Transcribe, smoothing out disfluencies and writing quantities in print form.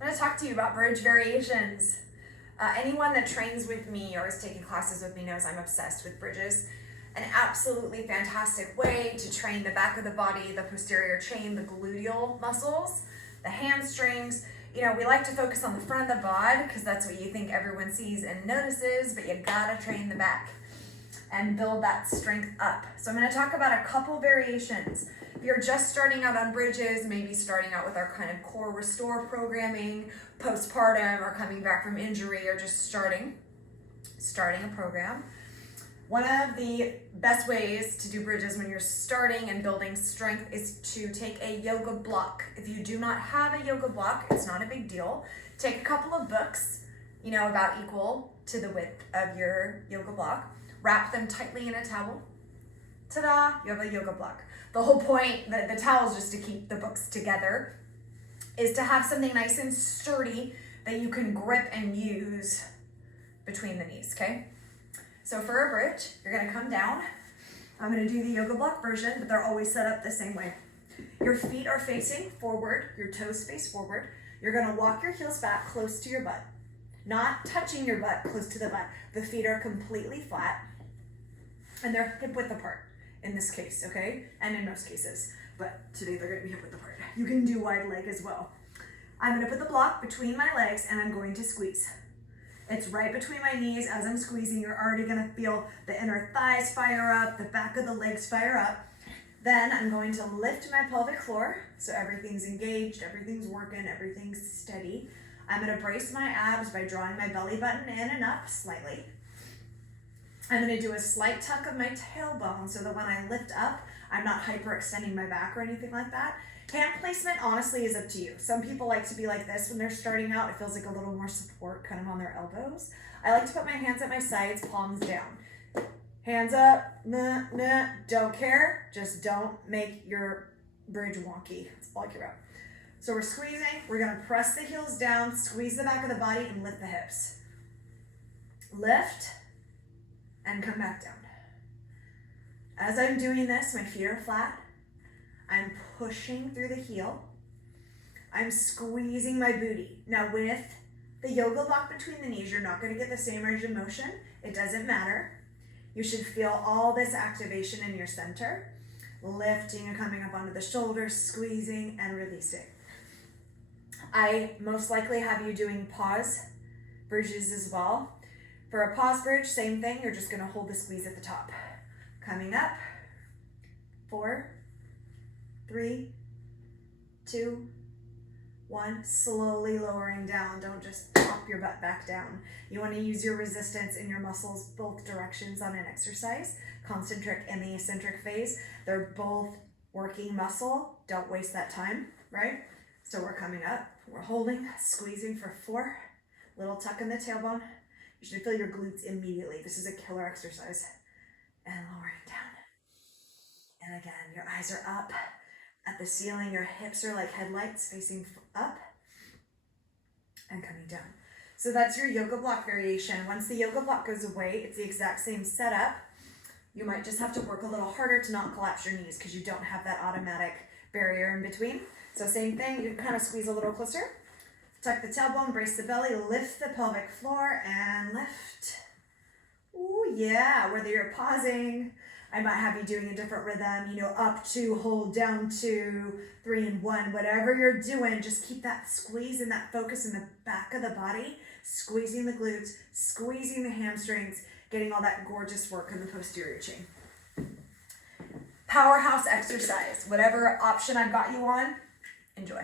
I'm going to talk to you about bridge variations. Anyone that trains with me or is taking classes with me knows I'm obsessed with bridges. An absolutely fantastic way to train the back of the body, the posterior chain, the gluteal muscles, the hamstrings. You know, we like to focus on the front of the bod because that's what you think everyone sees and notices, but you gotta train the back and build that strength up. So I'm going to talk about a couple variations. If you're just starting out on bridges, maybe starting out with our kind of core restore programming, postpartum, or coming back from injury, or just starting a program. One of the best ways to do bridges when you're starting and building strength is to take a yoga block. If you do not have a yoga block, it's not a big deal. Take a couple of books, you know, about equal to the width of your yoga block. Wrap them tightly in a towel. Ta-da, you have a yoga block. The whole point, the towel is just to keep the books together, is to have something nice and sturdy that you can grip and use between the knees, okay? So for a bridge, you're gonna come down. I'm gonna do the yoga block version, but they're always set up the same way. Your feet are facing forward, your toes face forward. You're gonna walk your heels back close to your butt. Not touching your butt close to the butt. The feet are completely flat and they're hip width apart in this case, okay? And in most cases, but today they're gonna be hip width apart. You can do wide leg as well. I'm gonna put the block between my legs and I'm going to squeeze. It's right between my knees. As I'm squeezing, you're already gonna feel the inner thighs fire up, the back of the legs fire up. Then I'm going to lift my pelvic floor so everything's engaged, everything's working, everything's steady. I'm gonna brace my abs by drawing my belly button in and up slightly. I'm gonna do a slight tuck of my tailbone so that when I lift up, I'm not hyperextending my back or anything like that. Hand placement, honestly, is up to you. Some people like to be like this when they're starting out. It feels like a little more support kind of on their elbows. I like to put my hands at my sides, palms down. Hands up, nah, nah, don't care. Just don't make your bridge wonky. That's all I care about. So we're squeezing, we're gonna press the heels down, squeeze the back of the body, and lift the hips. Lift, and come back down. As I'm doing this, my feet are flat. I'm pushing through the heel. I'm squeezing my booty. Now with the yoga block between the knees, you're not gonna get the same range of motion. It doesn't matter. You should feel all this activation in your center, lifting and coming up onto the shoulders, squeezing and releasing. I most likely have you doing pause bridges as well. For a pause bridge, same thing, you're just gonna hold the squeeze at the top. Coming up, 4, 3, 2, 1, slowly lowering down. Don't just pop your butt back down. You wanna use your resistance in your muscles both directions on an exercise, concentric and the eccentric phase. They're both working muscle. Don't waste that time, right? So we're coming up, we're holding, squeezing for 4, little tuck in the tailbone. You should feel your glutes immediately. This is a killer exercise. And lowering down. And again, your eyes are up at the ceiling. Your hips are like headlights facing up and coming down. So that's your yoga block variation. Once the yoga block goes away, it's the exact same setup. You might just have to work a little harder to not collapse your knees because you don't have that automatic barrier in between. So same thing, you kind of squeeze a little closer. Tuck the tailbone, brace the belly, lift the pelvic floor, and lift. Ooh, yeah, whether you're pausing, I might have you doing a different rhythm, you know, up 2, hold down 2, 3 and 1, whatever you're doing, just keep that squeeze and that focus in the back of the body, squeezing the glutes, squeezing the hamstrings, getting all that gorgeous work in the posterior chain. Powerhouse exercise, whatever option I've got you on, enjoy.